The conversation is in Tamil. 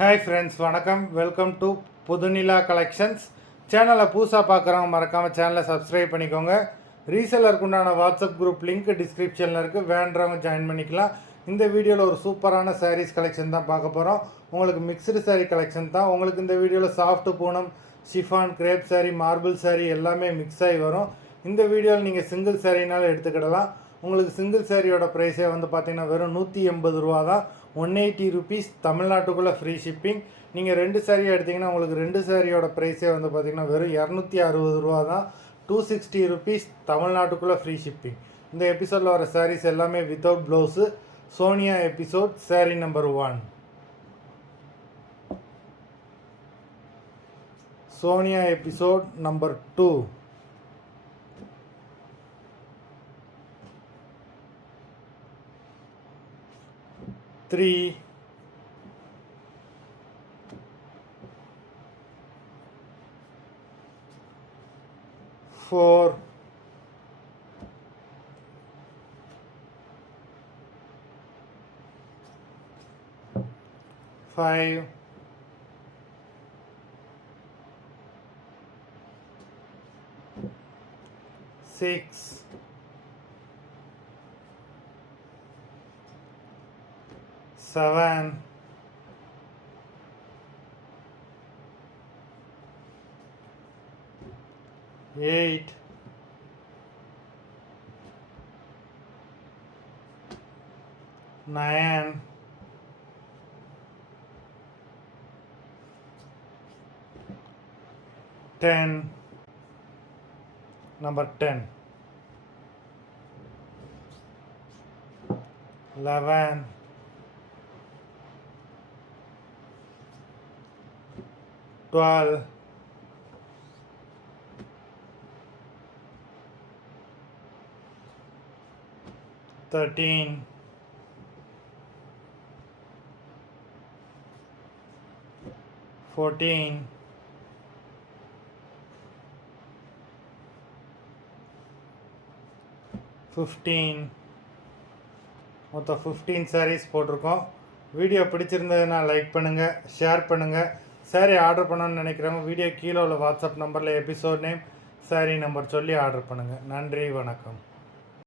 ஹாய் ஃப்ரெண்ட்ஸ், வணக்கம். Welcome to Pudhunila collections. சேனலை புதுசாக பார்க்குறவங்க மறக்காமல் சேனலை சப்ஸ்கிரைப் பண்ணிக்கோங்க. ரீசெல்லருக்கு உண்டான வாட்ஸ்அப் குரூப் லிங்க் டிஸ்கிரிப்ஷனில் இருக்குது, வேண்டவங்க ஜாயின் பண்ணிக்கலாம். இந்த வீடியோவில் ஒரு சூப்பரான சாரீஸ் கலெக்ஷன் தான் பார்க்க போகிறோம். உங்களுக்கு மிக்சடு சாரீ கலெக்ஷன் தான். உங்களுக்கு இந்த வீடியோவில் soft Poonam, chiffon, crepe sari, marble sari எல்லாமே மிக்ஸ் ஆகி வரும். இந்த வீடியோவில் நீங்கள் சிங்கிள் சாரீனாலும் எடுத்துக்கிடலாம். உங்களுக்கு சிங்கிள் சாரியோட ப்ரைஸே வந்து பார்த்திங்கன்னா வெறும் 180 ரூபா தான். 180 ருபீஸ், தமிழ்நாட்டுக்குள்ளே ஃப்ரீ ஷிப்பிங். நீங்கள் 2 சாரியாக எடுத்திங்கன்னா உங்களுக்கு 2 சாரியோட ப்ரைஸே வந்து பார்த்திங்கன்னா வெறும் 260 ரூபா தான். 260 ருபீஸ், தமிழ்நாட்டுக்குள்ளே ஃப்ரீ ஷிப்பிங். இந்த எபிசோடில் வர சாரீஸ் எல்லாமே without blouse. Sonia episode sari number 1. Sonia episode number 2. 3, 4, 5, 6, 7, 8, 9, 10, number 10, 11, 12, 13, 14, 15. மொத்தம் 15 சாரீஸ் போட்டிருக்கோம். வீடியோ பிடிச்சிருந்ததுன்னா லைக் பண்ணுங்கள், ஷேர் பண்ணுங்கள். சாரீ ஆர்டர் பண்ணணும்னு நினைக்கிறவங்க வீடியோ கீழே உள்ள வாட்ஸ்அப் நம்பரில் எபிசோட் நேம், சாரீ நம்பர் சொல்லி ஆர்டர் பண்ணுங்கள். நன்றி, வணக்கம்.